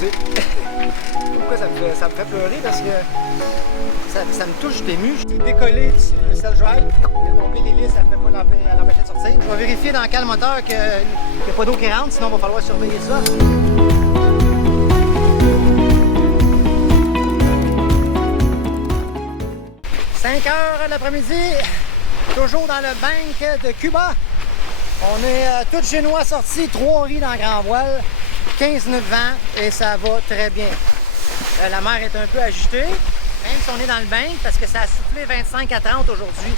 excusez. Pourquoi ça me fait pleurer? Parce que ça me touche, je suis ému. Je suis décollé sur le cell drive. Il a tombé l'hélice, ça ne fait pas l'empêcher de sortir. Je vais vérifier dans quel moteur qu'il n'y a pas d'eau qui rentre, sinon il va falloir surveiller ça. « 5 heures de l'après-midi, toujours dans le bank de Cuba. On est tous génois sortis, 3 riz dans grand voile, 15 nœuds de vent et ça va très bien. La mer est un peu agitée, même si on est dans le bank, parce que ça a soufflé 25 à 30 aujourd'hui.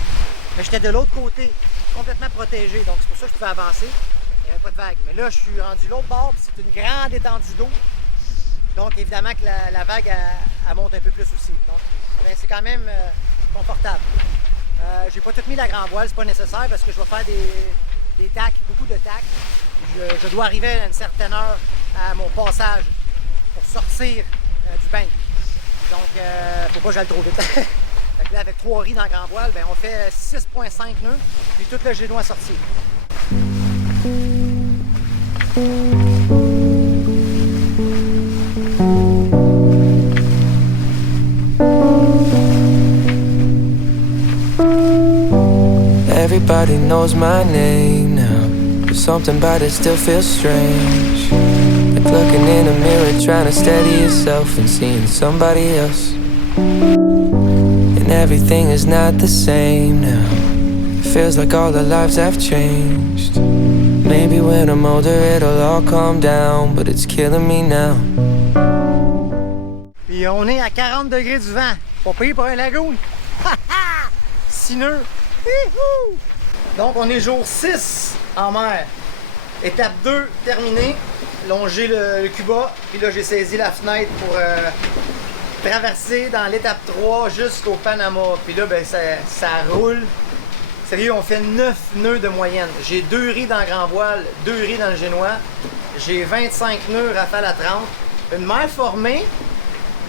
Mais j'étais de l'autre côté, complètement protégé, donc c'est pour ça que je pouvais avancer. Il n'y avait pas de vague. Mais là, je suis rendu l'autre bord, c'est une grande étendue d'eau. Donc évidemment que la vague, elle monte un peu plus aussi. Donc, mais c'est quand même confortable. J'ai pas tout mis la grand voile, c'est pas nécessaire parce que je vais faire des tacks, beaucoup de tacks. Je dois arriver à une certaine heure à mon passage pour sortir du bain. Donc, faut pas que j'aille trop vite. Fait que là, avec 3 riz dans grand voile, ben, on fait 6,5 nœuds, puis tout le génois sorti. Everybody knows my name now, but something about it still feels strange. Like looking in a mirror, trying to steady yourself and seeing somebody else. And everything is not the same now. It feels like all our lives have changed. Maybe when I'm older it'll all calm down, but it's killing me now. Puis on est à 40 degrés du vent. Pas pire pour un lagoon. Sineux. Donc on est jour 6 en mer. Étape 2 terminée. Longer le Cuba. Puis là j'ai saisi la fenêtre pour traverser dans l'étape 3 jusqu'au Panama. Puis là ben, ça roule. Sérieux, on fait 9 nœuds de moyenne. J'ai 2 riz dans le grand voile, 2 riz dans le génois. J'ai 25 nœuds rafale à 30. Une mer formée,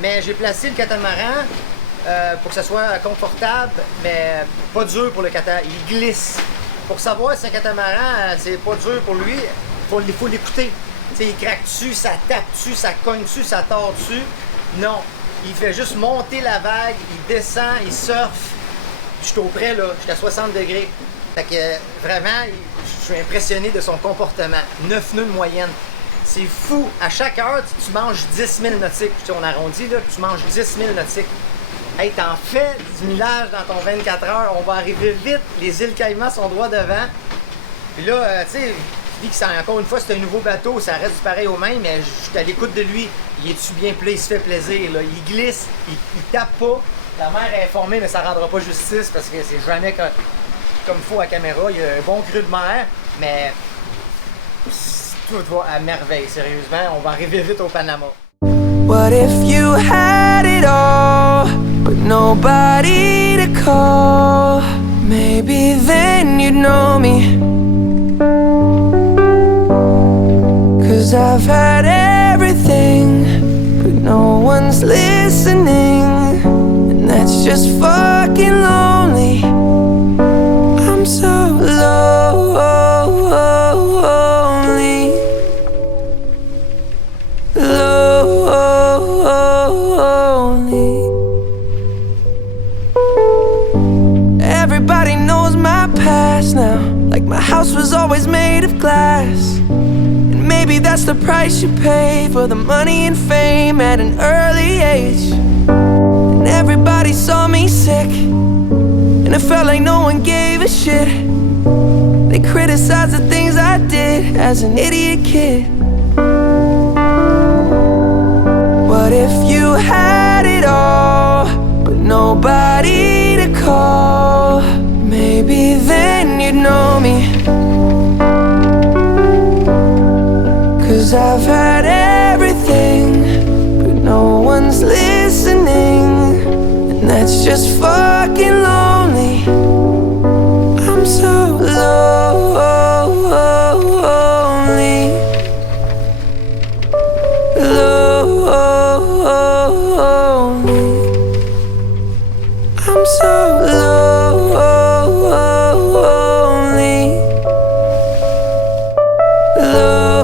mais j'ai placé le catamaran pour que ça soit confortable, mais pas dur pour le catamaran. Il glisse. Pour savoir si un catamaran, c'est pas dur pour lui, il faut l'écouter. Il craque dessus, ça tape dessus, ça cogne dessus, ça tord dessus. Non. Il fait juste monter la vague, il descend, il surfe. Je suis au près, là, je suis à 60 degrés. Fait que vraiment, je suis impressionné de son comportement. 9 nœuds de moyenne. C'est fou. À chaque heure, tu manges 10 000 nautiques. On arrondit, là, tu manges 10 000 nautiques. Hey, t'en fais du millage dans ton 24 heures. On va arriver vite. Les îles Caïmans sont droit devant. Puis là, tu sais, je dis que encore une fois, c'est un nouveau bateau. Ça reste du pareil au même, mais je suis à l'écoute de lui. Il est-tu bien plein? Il se fait plaisir, là. Il glisse. Il tape pas. La mer est informée, mais ça rendra pas justice parce que c'est jamais comme il faut à caméra. Il y a un bon cru de mer, mais tout va à merveille, sérieusement. On va arriver vite au Panama. What if you had it all, but nobody to call? Maybe then you'd know me. 'Cause I've had everything, but no one's listening. That's just fucking lonely. I'm so lonely. Lonely. Everybody knows my past now. Like my house was always made of glass. And maybe that's the price you pay for the money and fame at an early age. Everybody saw me sick, and it felt like no one gave a shit. They criticized the things I did as an idiot kid. What if you had it all, but nobody to call? Maybe then you'd know me. 'Cause I've had everything, but no one's listening. That's just fucking lonely. I'm so lonely. Lonely. I'm so lonely. Lonely.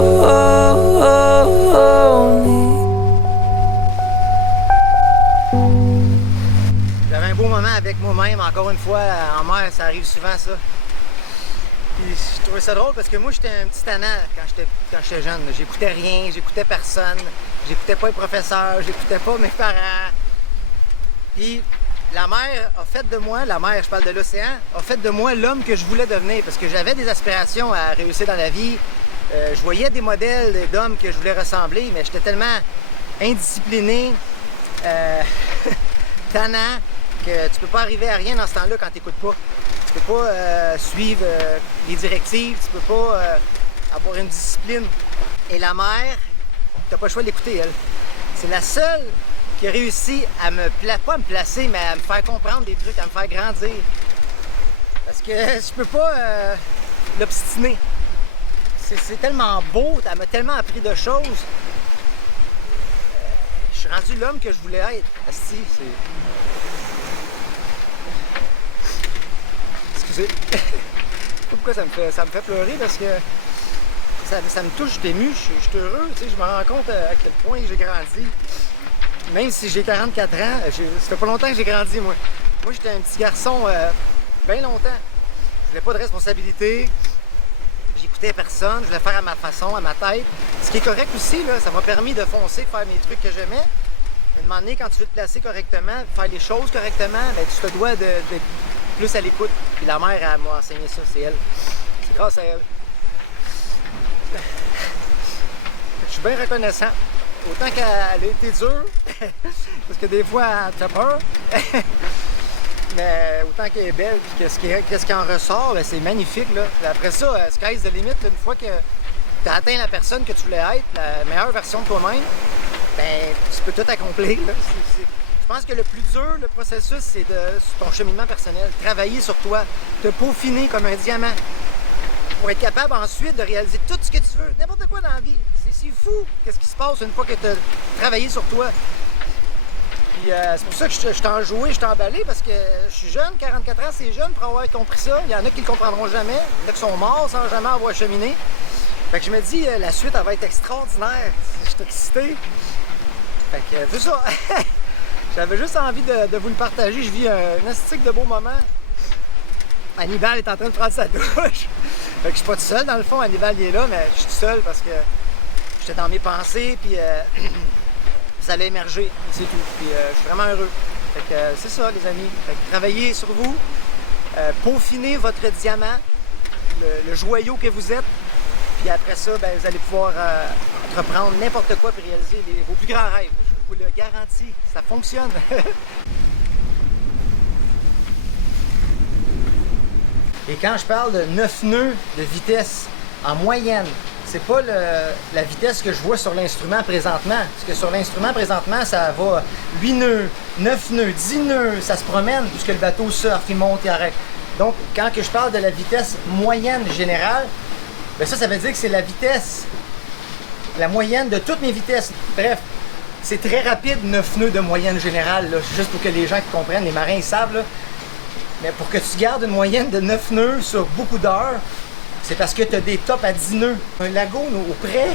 mais encore une fois, en mer, ça arrive souvent, ça. Puis je trouvais ça drôle parce que moi, j'étais un petit tannant quand j'étais jeune. J'écoutais rien, j'écoutais personne, j'écoutais pas les professeurs, j'écoutais pas mes parents. Puis la mer a fait de moi, la mer, je parle de l'océan, a fait de moi l'homme que je voulais devenir parce que j'avais des aspirations à réussir dans la vie. Je voyais des modèles d'hommes que je voulais ressembler, mais j'étais tellement indiscipliné, tannant, que tu peux pas arriver à rien dans ce temps-là quand tu n'écoutes pas. Tu peux pas suivre les directives, tu peux pas avoir une discipline. Et la mère, t'as pas le choix de l'écouter, elle. C'est la seule qui a réussi à pas à me placer, mais à me faire comprendre des trucs, à me faire grandir. Parce que je peux pas l'obstiner. C'est tellement beau, elle m'a tellement appris de choses. Je suis rendu l'homme que je voulais être. Asti, c'est... Excusez. Je sais pas pourquoi ça me fait pleurer parce que ça me touche, je suis ému, je suis heureux. Tu sais, je me rends compte à quel point j'ai grandi. Même si j'ai 44 ans, ça fait pas longtemps que j'ai grandi, moi. Moi, j'étais un petit garçon bien longtemps. Je voulais pas de responsabilité. J'écoutais personne, je voulais faire à ma façon, à ma tête. Ce qui est correct aussi, là, ça m'a permis de foncer, faire mes trucs que j'aimais. Mais à un moment donné, quand tu veux te placer correctement, faire les choses correctement, ben, tu te dois d'être plus à l'écoute. Puis la mère, elle m'a enseigné ça, c'est elle. C'est grâce à elle. Je suis bien reconnaissant. Autant qu'elle a été dure, parce que des fois, elle te fait peur. Mais autant qu'elle est belle, puis qu'est-ce qui en ressort, ben, c'est magnifique. Là. Après ça, sky's the limit, là, une fois que tu as atteint la personne que tu voulais être, la meilleure version de toi-même, ben, tu peux tout accomplir. Là. Je pense que le plus dur, le processus, c'est ton cheminement personnel. Travailler sur toi, te peaufiner comme un diamant pour être capable ensuite de réaliser tout ce que tu veux, n'importe quoi dans la vie. C'est fou qu'est-ce qui se passe une fois que tu as travaillé sur toi. Puis c'est pour ça que je t'ai enjoué, je t'ai emballé, parce que je suis jeune, 44 ans, c'est jeune pour avoir compris ça. Il y en a qui ne le comprendront jamais, il y en a qui sont morts sans jamais avoir cheminé. Fait que je me dis, la suite, elle va être extraordinaire. Je suis excité. Fait que c'est ça. J'avais juste envie de vous le partager. Je vis un astique de beau moment. Hannibal est en train de prendre sa douche. Fait que je suis pas tout seul, dans le fond. Hannibal, il est là, mais je suis tout seul parce que j'étais dans mes pensées, puis ça allait émerger, c'est tout. Puis je suis vraiment heureux. Fait que c'est ça, les amis. Fait que travaillez sur vous, peaufinez votre diamant, le joyau que vous êtes. Puis après ça, ben, vous allez pouvoir reprendre n'importe quoi et réaliser vos plus grands rêves. Je vous le garantis, ça fonctionne. Et quand je parle de 9 nœuds de vitesse en moyenne, c'est pas la vitesse que je vois sur l'instrument présentement. Parce que sur l'instrument présentement, ça va 8 nœuds, 9 nœuds, 10 nœuds, ça se promène puisque le bateau surfe, il monte, il arrête. Donc, quand que je parle de la vitesse moyenne générale, ben ça veut dire que c'est la vitesse, la moyenne de toutes mes vitesses. Bref, c'est très rapide, 9 nœuds de moyenne générale, là, juste pour que les gens qui comprennent, les marins, ils savent. Là. Mais pour que tu gardes une moyenne de 9 nœuds sur beaucoup d'heures, c'est parce que tu as des tops à 10 nœuds. Un lagoon au près,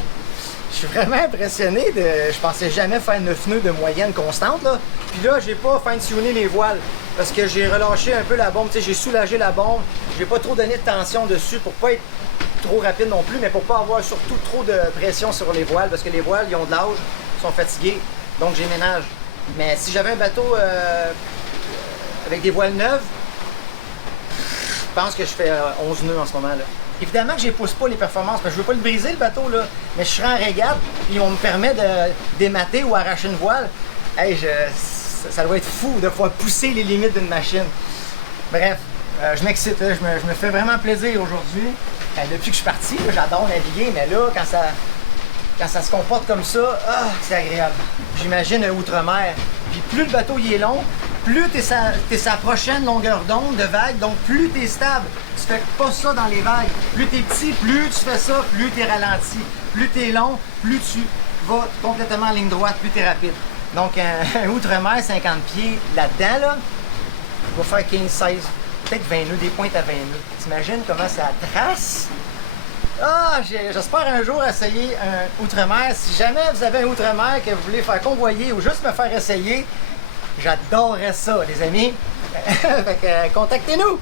je suis vraiment impressionné. Je pensais jamais faire 9 nœuds de moyenne constante. Là. Puis là, j'ai pas fine-tuné les voiles parce que j'ai relâché un peu la bombe. J'ai soulagé la bombe. J'ai pas trop donné de tension dessus pour pas être trop rapide non plus, mais pour pas avoir surtout trop de pression sur les voiles parce que les voiles, ils ont de l'âge, ils sont fatigués. Donc, j'ai ménage. Mais si j'avais un bateau avec des voiles neuves, je pense que je fais 11 nœuds en ce moment. Là. Évidemment que je ne pousse pas les performances, parce que je veux pas le briser le bateau, là, mais je serai en régate, puis on me permet de démater ou arracher une voile. Hey, ça doit être fou de pouvoir pousser les limites d'une machine. Bref, je m'excite, je me fais vraiment plaisir aujourd'hui. Depuis que je suis parti, j'adore naviguer, mais là, quand ça se comporte comme ça, c'est agréable. J'imagine un outre-mer. Puis plus le bateau il est long, plus t'es sa prochaine longueur d'onde de vague, donc plus t'es stable. Tu fais pas ça dans les vagues. Plus t'es petit, plus tu fais ça, plus t'es ralenti. Plus t'es long, plus tu vas complètement en ligne droite, plus t'es rapide. Donc un outre-mer 50 pieds là-dedans, là, va faire 15, 16, peut-être 20 nœuds, des pointes à 20 nœuds. T'imagines comment ça trace? J'espère un jour essayer un outre-mer. Si jamais vous avez un outre-mer que vous voulez faire convoyer ou juste me faire essayer, j'adorerais ça, les amis. Fait que, contactez-nous!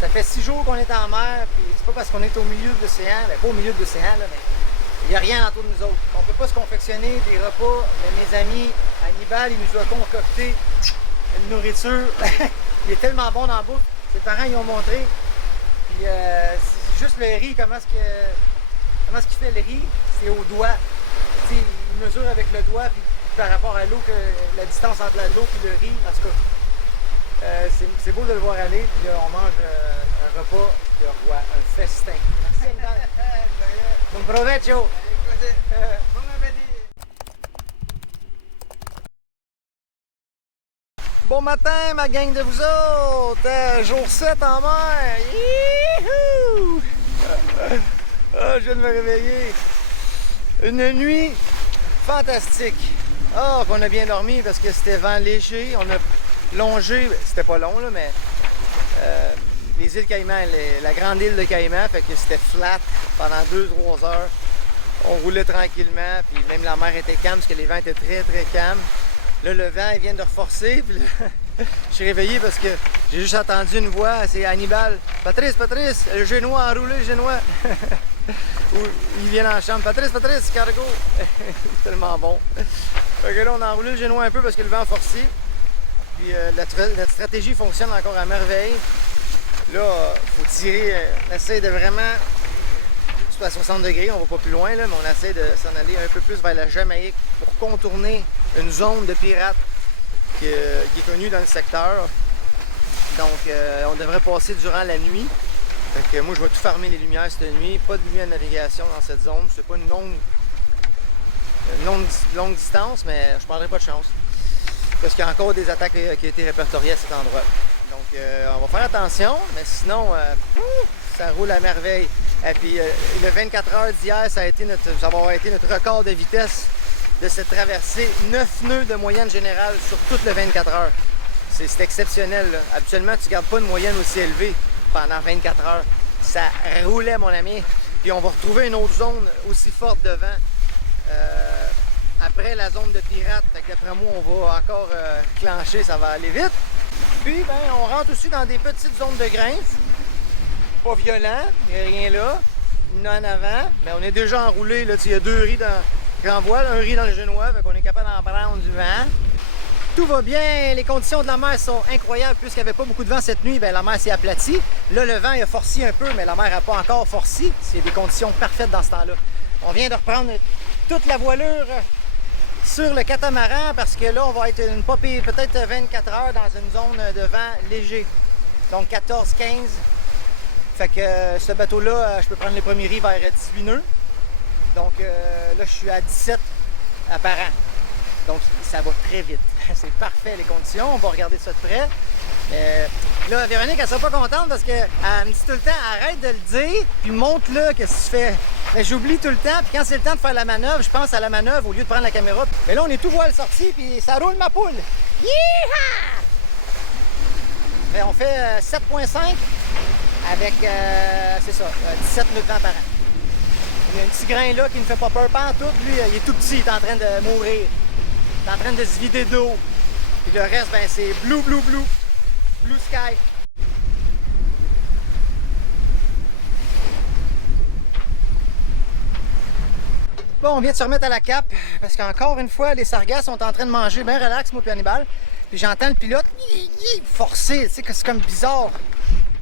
Ça fait 6 jours qu'on est en mer, puis c'est pas parce qu'on est au milieu de l'océan, ben pas au milieu de l'océan, là, mais il n'y a rien autour de nous autres. On peut pas se confectionner des repas, mais mes amis, Hannibal, il nous a concocté une nourriture. Il est tellement bon dans la bouffe. Ses parents, ils ont montré. Puis c'est juste le riz, comment est-ce qu'il fait le riz? C'est au doigt. Tu sais, il mesure avec le doigt, puis par rapport à l'eau, la distance entre l'eau et le riz, en tout cas. C'est beau de le voir aller, puis là, on mange un repas de roi, un festin. Merci, bon provecho! Bon appétit! Bon matin, ma gang de vous autres! Jour 7 en mer! Youhou! Je viens de me réveiller. Une nuit fantastique. Qu'on a bien dormi parce que c'était vent léger. On a longé, c'était pas long là, mais les îles Caïmans, la grande île de Caïmans, fait que c'était flat pendant 2-3 heures. On roulait tranquillement, puis même la mer était calme parce que les vents étaient très très calmes. Là, le vent, il vient de reforcer, puis là, je suis réveillé parce que j'ai juste entendu une voix, c'est Hannibal. Patrice, Patrice, le génois enroulé, le génois. Ou il vient dans la chambre, Patrice, Patrice, cargo. C'est tellement bon. Fait que là, on a enroulé le génois un peu parce que le vent a forcé. Puis notre stratégie fonctionne encore à merveille. Là, il faut tirer, on essaie de vraiment, c'est à 60 degrés, on va pas plus loin, là, mais on essaie de s'en aller un peu plus vers la Jamaïque pour contourner une zone de pirates qui est connue dans le secteur. Donc, on devrait passer durant la nuit. Fait que moi, je vais tout fermer les lumières cette nuit. Pas de lumière de navigation dans cette zone. C'est pas une longue distance, mais je prendrai pas de chance. Parce qu'il y a encore des attaques qui ont été répertoriées à cet endroit. Donc, on va faire attention, mais sinon, ça roule à merveille. Et puis, le 24 heures d'hier, ça va avoir été notre record de vitesse de cette traversée. 9 nœuds de moyenne générale sur toutes les 24 heures. C'est exceptionnel, là. Habituellement, tu ne gardes pas une moyenne aussi élevée pendant 24 heures. Ça roulait, mon ami. Puis, on va retrouver une autre zone aussi forte de vent. Après la zone de pirates, d'après moi, on va encore clencher, ça va aller vite. Puis, ben, on rentre aussi dans des petites zones de grince. Pas violent, il n'y a rien là. Il y en a en avant, mais on est déjà enroulé. Là, il y a 2 riz dans grand voile, un riz dans le genou, fait qu'on est capable d'en prendre du vent. Tout va bien, les conditions de la mer sont incroyables. Puisqu'il n'y avait pas beaucoup de vent cette nuit, ben, la mer s'est aplatie. Là, le vent il a forci un peu, mais la mer n'a pas encore forci. C'est des conditions parfaites dans ce temps-là. On vient de reprendre toute la voilure sur le catamaran parce que là, on va être une popée peut-être 24 heures dans une zone de vent léger. Donc 14-15. Fait que ce bateau-là, je peux prendre les premiers riz vers 18 nœuds. Donc là, je suis à 17 par an. Donc ça va très vite. C'est parfait les conditions. On va regarder ça de près. Là, Véronique, elle sera pas contente parce qu'elle me dit tout le temps, arrête de le dire, puis montre-le, qu'est-ce que tu fais. Mais j'oublie tout le temps, puis quand c'est le temps de faire la manœuvre, je pense à la manœuvre au lieu de prendre la caméra. Mais là, on est tout voile sorti, puis ça roule ma poule. Yeeha! Mais on fait 7.5 avec, c'est ça, 17 nœuds de vent par an. Il y a un petit grain là qui ne fait pas peur pantoute. Lui, il est tout petit, il est en train de mourir. Il est en train de se vider d'eau. Puis le reste, ben, c'est blue sky. Bon, on vient de se remettre à la cape parce qu'encore une fois, les sargasses sont en train de manger bien relax, moi et Hannibal. Puis j'entends le pilote forcer, tu sais que c'est comme bizarre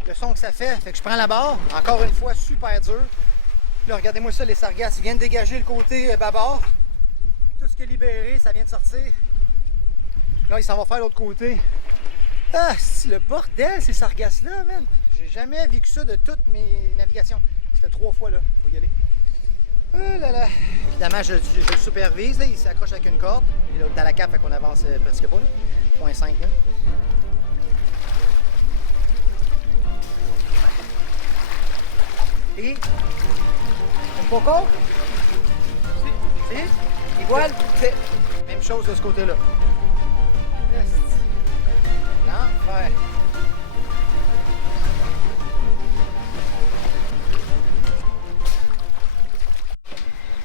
le son que ça fait. Fait que je prends la barre, encore une fois super dur. Là, regardez-moi ça, les sargasses, ils viennent dégager le côté bâbord. Tout ce qui est libéré, ça vient de sortir. Là, ils s'en vont faire l'autre côté. Ah, c'est le bordel, ces sargasses-là, man! J'ai jamais vécu ça de toutes mes navigations. Ça fait 3 fois, là, faut y aller. Oh là là! Évidemment, je le supervise, là, il s'accroche avec une corde. Il est dans la cape, fait qu'on avance presque pas, là. 0.5, là. Et... un poco? Si? Igual? Même chose de ce côté-là. L'enfer!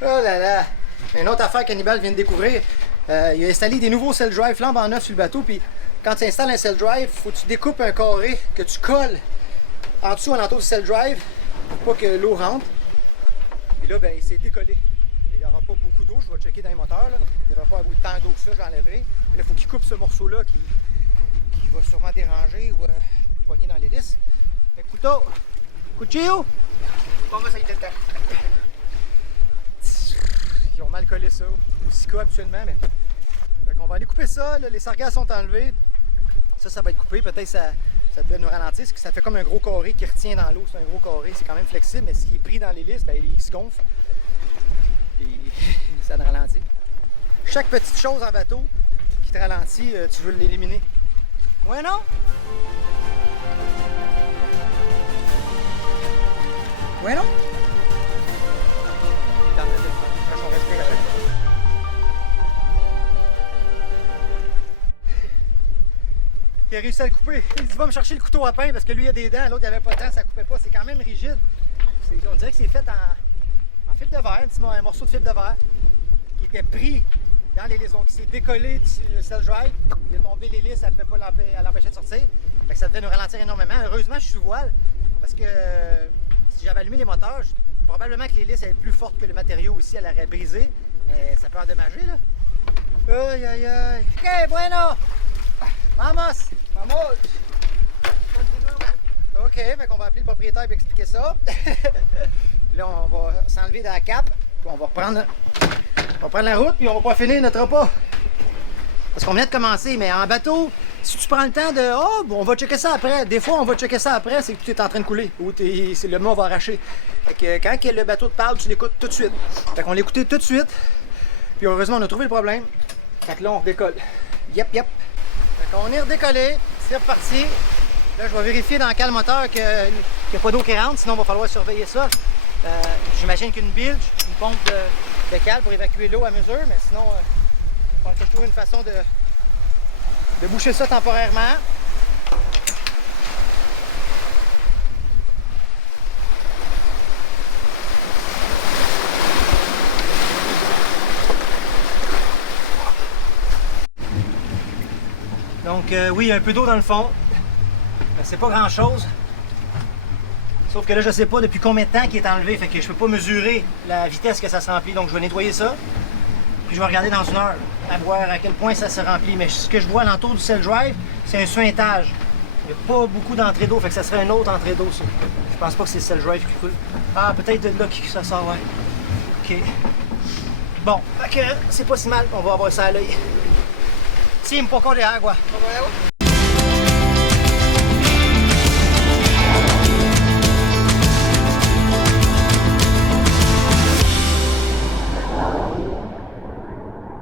Oh là là! Une autre affaire qu'Hannibal vient de découvrir, il a installé des nouveaux cell drive flambant neufs sur le bateau, puis quand tu installes un cell drive, faut que tu découpes un carré que tu colles en dessous, en entour du cell drive, pour pas que l'eau rentre. Et là, ben, il s'est décollé. Il n'y aura pas beaucoup d'eau, je vais checker dans les moteurs. Là. Il n'y aura pas tant d'eau que ça, j'enlèverai. Mais là, il faut qu'il coupe ce morceau-là qui va sûrement déranger ou pogner dans l'hélice. Couteau! Cuchillo! Bon, ça y est le temps. Ils ont mal collé ça, au Sika habituellement, mais. Fait qu'on va aller couper ça, là, les sargasses sont enlevés. Ça va être coupé, peut-être ça devait nous ralentir, parce que ça fait comme un gros carré qui retient dans l'eau, c'est un gros carré, c'est quand même flexible, mais s'il est pris dans l'hélice, ben, il se gonfle. Et ça nous ralentit. Chaque petite chose en bateau qui te ralentit, tu veux l'éliminer. Ouais, non? Ouais, non? Il a réussi à le couper. Il dit va me chercher le couteau à pain parce que lui il a des dents, l'autre il avait pas de dents, ça coupait pas. C'est quand même rigide. On dirait que c'est fait en fibre de verre, un morceau de fibre de verre qui était pris dans l'hélice. Donc il s'est décollé du cell drive, il est tombé l'hélice, ça ne pouvait pas l'empêcher de sortir. Fait que ça devait nous ralentir énormément. Heureusement je suis sous voile parce que si j'avais allumé les moteurs, probablement que l'hélice est plus forte que le matériau ici, elle aurait brisé. Mais ça peut endommager là. Aïe aïe aïe. Ok, bueno! Vamos! Vamos! Ok, fait qu'on va appeler le propriétaire et expliquer ça. Là, on va s'enlever de la cape, puis on va reprendre la route, puis on va pas finir notre repas. Parce qu'on vient de commencer, mais en bateau, si tu prends le temps de « Oh, bon, on va checker ça après », des fois, on va checker ça après, c'est que tout est en train de couler, ou le mât va arracher. Fait que quand le bateau te parle, tu l'écoutes tout de suite. Fait qu'on l'écoutait tout de suite, puis heureusement, on a trouvé le problème. Fait que là, on redécolle. Yep. Fait qu'on est redécollé, c'est reparti. Là, je vais vérifier dans quel moteur qu'il n'y a pas d'eau qui rentre, sinon il va falloir surveiller ça. J'imagine qu'une bilge, une pompe de cale pour évacuer l'eau à mesure, mais sinon, il faut que je trouve une façon de boucher ça temporairement. Donc oui, il y a un peu d'eau dans le fond. C'est pas grand chose. Sauf que là, je sais pas depuis combien de temps qu'il est enlevé, fait que je peux pas mesurer la vitesse que ça se remplit. Donc je vais nettoyer ça. Puis je vais regarder dans une heure à voir à quel point ça se remplit. Mais ce que je vois alentour du cell drive, c'est un suintage. Il n'y a pas beaucoup d'entrée d'eau, fait que ça serait une autre entrée d'eau, ça. Je pense pas que c'est le cell drive qui coule. Ah, peut-être de là que ça sort, ouais. Ok. Bon, fait que c'est pas si mal, on va avoir ça à l'œil. Sí, un poco de agua.